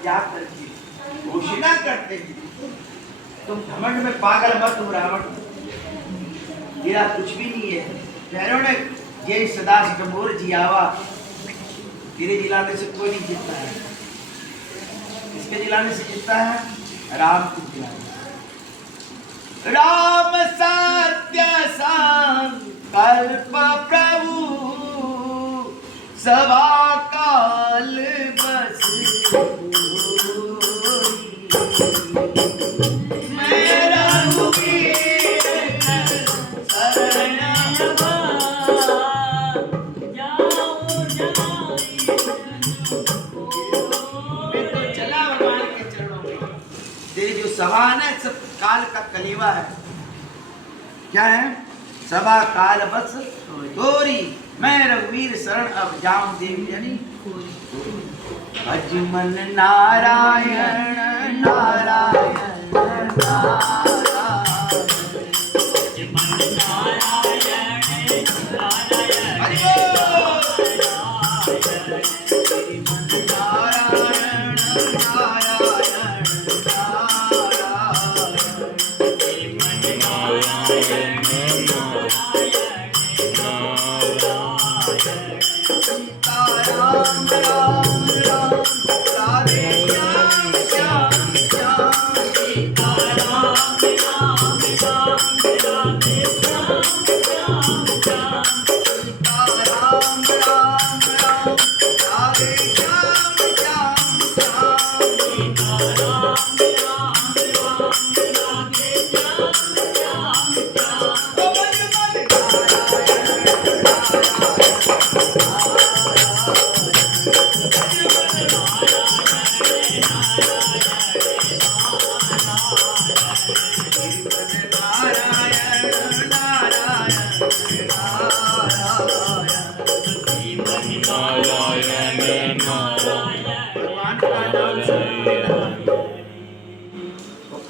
जा करके घोषणा करते हैं, तुम घमंड में पागल मत हो रावण, तेरा कुछ भी नहीं है। भैरव ने जय सदा सिकंदर जी आवा, तेरे जिलाने से कोई नहीं जीतता है। किसके जिलाने से जीतता है? राम के जिलाने। राम सत्य संकल्प प्रभु, सभा काल बस मेरा सभा है, सब काल का कलेवा है। क्या है? सभा काल बस तोरी, मैं रघुवीर शरण अब जाऊं देवी जनी। अजमन नारायण नारायण नारायण, अजमन नारायण नारायण,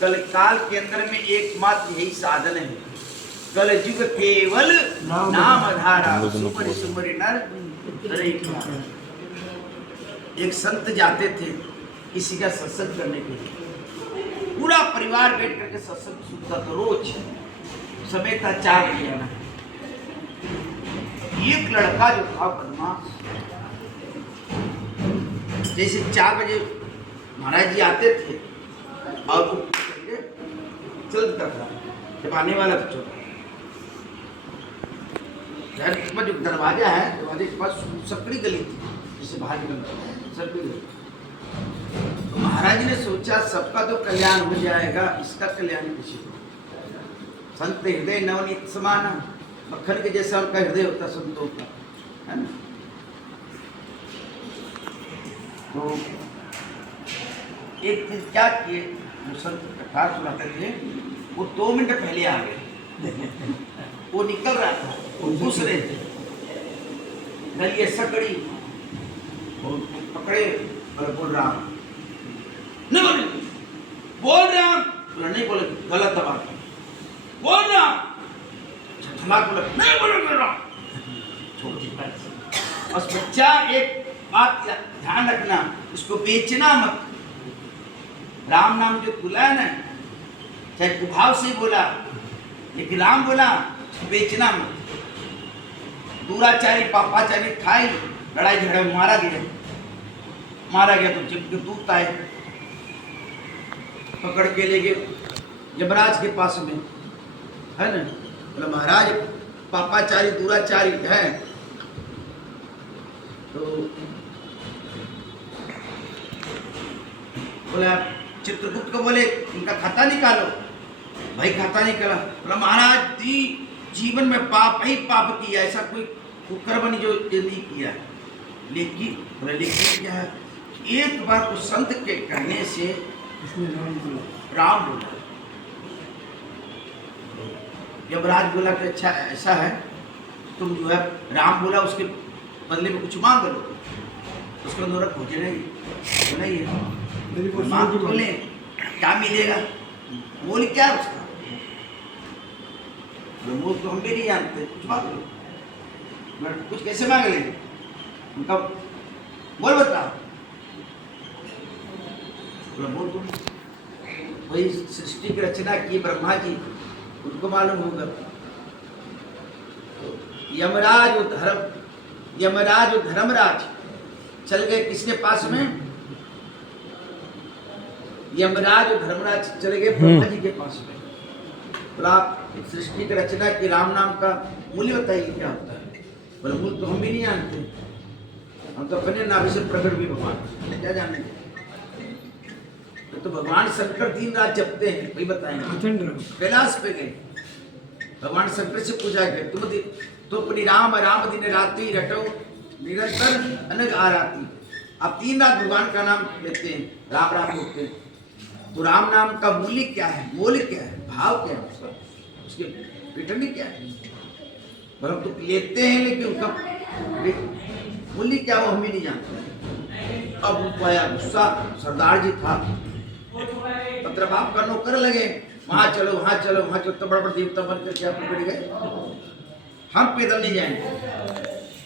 कल काल के अंदर में एकमात्र यही साधन है। कल युग केवल नाम आधारा, सुमरि सुमरि नर हरे कृष्ण। एक संत जाते थे किसी का सत्संग करने के लिए, पूरा परिवार बैठ करके सत्संग सुनता था। रोज समय था 4 बजे आना। एक लड़का जो था बदमाश, जैसे 4 बजे महाराज जी आते थे और चलता था, जब आने वाला था छोटा घर पर जो दरवाजा है, दरवाजे के पास सकड़ी गली थी जिससे बाहर निकलता सकड़ी गली। तो महाराज ने सोचा सबका तो कल्याण हो जाएगा, इसका कल्याण किसी को। संत हृदय नवनीत समाना, मक्खन के जैसा उनका हृदय होता संतों का, है ना। तो एक दिन क्या किए, संत कथा सुनाते थे, वो 2 मिनट पहले आ गए। वो निकल रहा था, वो घुस रहे थे, नलिए सकड़ी पकड़े और बोल रहा नहीं बोले, बोल रहा नहीं बोले, गलत बात बोल रहा, बोला नहीं बोले कर रहा। बस बच्चा एक बात ध्यान रखना, इसको बेचना मत। राम नाम जो खुला है ना, चाहे कुभाव से बोला, लेकिन राम बोला बेचना मत। दूराचारी पापाचारी खाई, लड़ाई झगड़ा में मारा गया तो जब दूत आए पकड़ के ले गए यमराज के पास में, है ना। बोला महाराज पापाचारी दूराचारी है, तो बोला चित्रगुप्त को बोले इनका खाता निकालो। भाई खाता निकाला। बोला महाराज जीवन में पाप ही पाप किया, ऐसा कोई कुकर्म नहीं जो नहीं किया। लेकिन बोला लेकिन क्या है, एक बार उस संत के कहने से राम बोला। यमराज बोला कि अच्छा ऐसा है, तुम जो है राम बोला उसके बदले में कुछ मांग लो, उसका नोरक हो जाएगी नहीं है, मांग बोले क्या मिलेगा, बोल क्या उसका वो तो हम भी नहीं जानते, कुछ मांग लो। कुछ कैसे मांग लेंगे, उनका बोल बताओ। बोला बोल तुम। वही सृष्टि की रचना की ब्रह्मा जी, उनको मालूम होगा। यमराज और धर्मराज चल गए किसके पास में? यमराज और धर्मराज चले गए ब्रह्मा जी के पास में। बोला आप सृष्टि की रचना की राम नाम का मूल्य बताइए क्या होता है? बोले मूल्य तो हम भी नहीं जानते, हम तो अपने नाभि से प्रकट भी भगवान, क्या जाने। तो भगवान शंकर दिन रात जपते हैं, वही बताएंगे। कैलाश पे गए, भगवान शंकर से पूछा गया तुम अपनी राम राम दिन रात्रि रटो निरंतर अनग आराती। आप 3 रात भगवान का नाम लेते हैं, राम राम बोलते हैं। तो राम नाम का मूल्य क्या है, मोल क्या है, भाव क्या है, उसके रिटर्न क्या है? हम तो लेते हैं लेकिन उनका मूल्य क्या वो हम ही नहीं जानते। अब पाया गुस्सा, सरदार जी था, पत्र बाप का नौकर लगे, वहां चलो वहां चलो वहां चलो, तो बड़ा देवता बन करके आप बैठ गए, हम पैदल नहीं जाएंगे।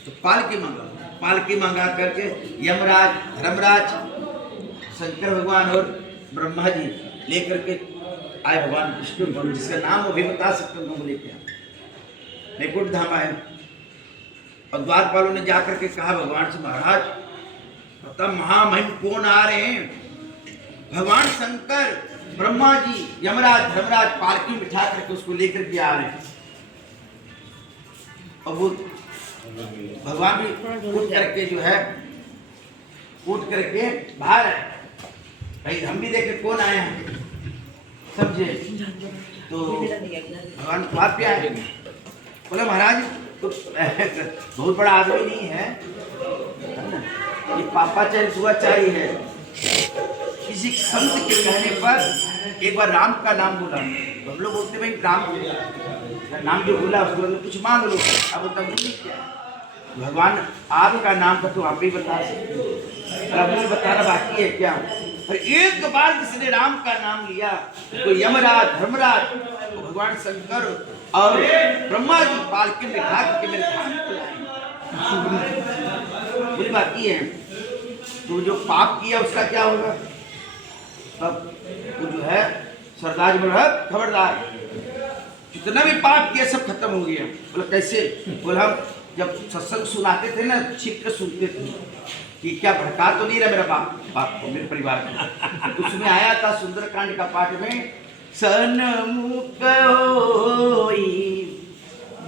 तो पालकी मंगा करके यमराज, धर्मराज, शंकर भगवान और ब्रह्मा जी लेकर के आए भगवान विष्णु, जिसका नाम वो भी बता सकते हैं, हम लेके वैकुंठ धाम आए। और द्वारपालों ने जाकर के कहा भगवान से, महाराज पता महामहिम कौन आ रहे हैं? भगवान शंकर, ब्रह्मा जी, यमराज, धर्मराज पालकी बिठा करके उसको लेकर के आ रहे हैं। और वो भगवान भी उठ करके जो है उठ करके बाहर है, भाई हम भी देखे कौन आए हैं, समझे? तो भगवान बात पे आए, बोला महाराज तो बहुत बड़ा आदमी नहीं है, ये पापाचारी सुआचारी है। किसी संत के कहने पर एक बार राम का नाम बोला, तो हम लोग बोलते भाई राम नाम जो बोला उसको कुछ मांग लो। अब बोलता क्या भगवान आपका नाम का तो आप भी बता सकते, अब मुझे बताना बाकी है क्या? और एक बार जिसने राम का नाम लिया तो यमराज, धर्मराज, तो भगवान शंकर और ब्रह्मा जी पालकी में बिठा के मेरे धाम पे आए। बुरी बाकी है, तो जो पाप किया उसका क्या होगा? तब तो जो है सरदार जी बोला खबरदार, जितना भी पाप किया सब खत्म हो गया। बोला कैसे? बोला हम जब सत्संग सुनाते थे ना, छिप कर सुनते थे कि क्या भड़का तो नहीं रहा मेरा बाप को, मेरे परिवार को। उसमें आया था सुंदरकांड का पाठ में, सन्मुख होई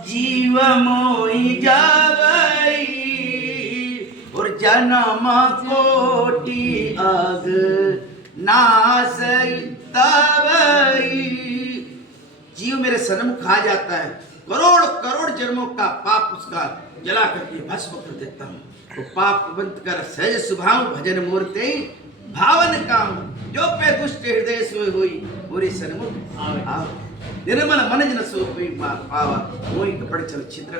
जीव मोई जावई और जन्म कोटि अग नासई तवई। जीव मेरे सन्मुख आ जाता है, करोड़ करोड़ जन्मों का पाप उसका जला करके भस्म कर देता हूँ। तो पाप बंद कर सहज स्वभाव भजन मूर्ते भावन काम, जो पे दुष्ट हृदय सोई हुई पूरी सन्मुख आओ। निर्मल मन जन सो कोई पावा मोहि कपड़ चल छिद्र।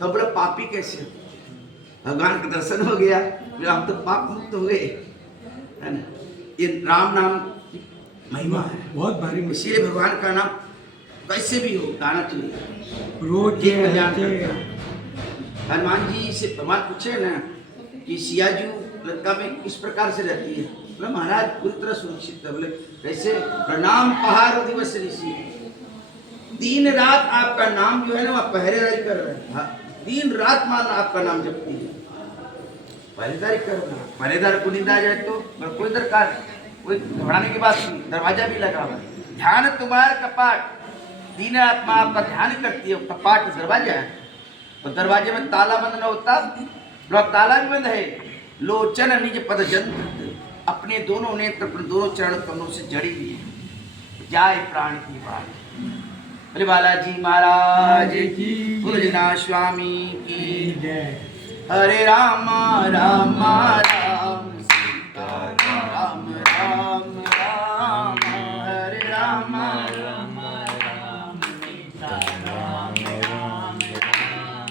तब बोला पापी कैसे? भगवान का दर्शन हो गया, हम तो पाप मुक्त हो गए, है ना? ये राम नाम की महिमा है बहुत भारी, इसीलिए भगवान का नाम कैसे भी हो गाना चाहिए रोज। हनुमान जी से भगवान पूछे ना कि सियाजू लंका में किस प्रकार से रहती है? बोले महाराज पूरी तरह सुरक्षित है। बोले कैसे? प्रणाम पहाड़ दिवस ऋषि, दिन रात आपका नाम जो है ना वह पहरेदारी कर रहे हैं, दिन रात मान आपका नाम जपती है, पहरेदारी कर रहे हैं। पहरेदार को नींद आ जाए तो कोई दरकार, कोई घबराने की बात नहीं, दरवाजा भी लगा हुआ है। ध्यान तुम्हारा कपाट, दिन आत्मा आपका ध्यान करती है, कपाट दरवाजा है, तो दरवाजे में ताला बंद न होता, ताला भी बंद है। लोचन निज पद जंत्र, अपने दोनों नेत्र अपने दोनों चरण कमलों से जड़ी हुई है, जाए प्राण की बात। अरे बालाजी महाराज की, तुलजना स्वामी की जय। हरे राम राम राम सीता राम राम राम, हरे राम राम राम सीता राम राम राम,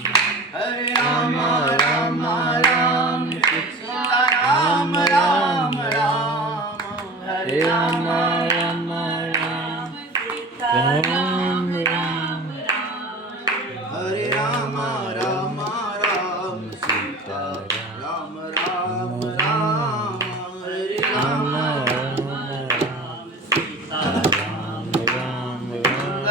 हरे राम राम राम सीता राम राम राम, हरे राम राम राम सीता राम राम राम, हरे राम राम राम सीता राम राम राम, हरे राम राम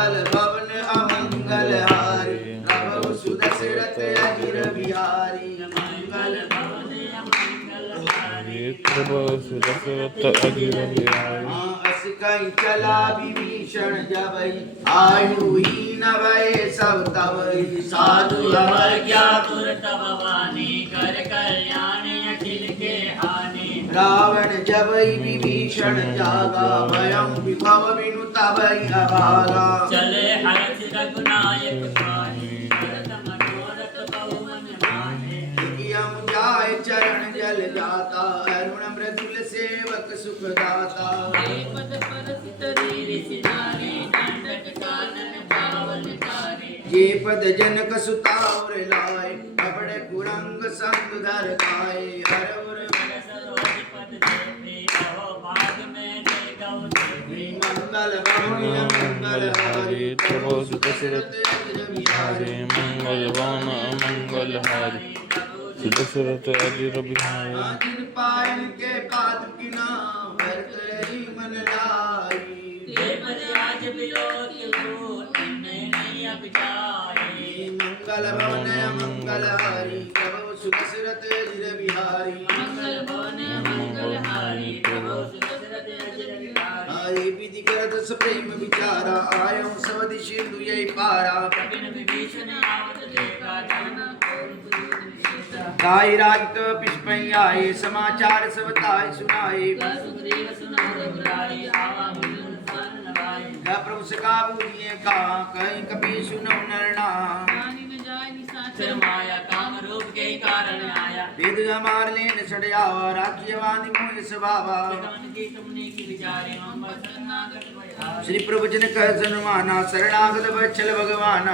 मंगल भवन अमंगल हारी प्रभु सुदशरथ अजिर बिहारी मंगल भवन अमंगल हारी प्रभु सुदशरथ अजिर बिहारी अस कहीं चला विभीषण जबई आयुहीन भय सब तबई साधु अवज्ञा तुर तब वाणी कर कल्याण अखिल के हानि रावण जबई विभीषण जागा भयं विभव बिनु तबई अभागा चले हर्ष रघुनायक पाहि भरत मनोरथ बहुमन माहे यम जाय चरण जल जाता अरुण मृदुल सेवक सुख दाता पद परसित ऋषि नारी दंडक कानन पावन कारी जे पद जनक सुता और लाए अपने कुरंग संग धर खाए हर उर सरोज पद देवी अहो भाग में ले गौ देवी मंगल भवन मंगल हारी प्रभु सुदशरथ बिहारी मंगल भवन अमंगल हारी सुदशरथ अजिर बिहारी जिन पायल के पादुकिना भर करी मन लाई देव राज विलोक हो इनमें नहीं अब जाए मंगल भवन मंगल हारी प्रभु सुदशरथ अजिर बिहारी मंगल भवन मंगल हारी प्रभु सुदशरथ अजिर बिहारी आये विधि करत प्रेम विचारा आयो सवदि सिंधु यही पारा कपिन विभीषण आवत देखा जाना और दुर्योधन विशेषा गाय रागित पुष्पै आए समाचार सब ताय सुनाए सुग्रीव सुनो रघुराई आवा मिलन सन नवाई या प्रभु सका बूझिए का कहीं कपि सुनो नरना फिर माया काम रूप के कारण आया वेद हमार लेन सड़यावा राखिय वाणी मोह स्वभावा भगवान की तुमने की विचारे हम शरणागत भया श्री प्रभु जन कह सन्माना शरणागत वत्सल भगवाना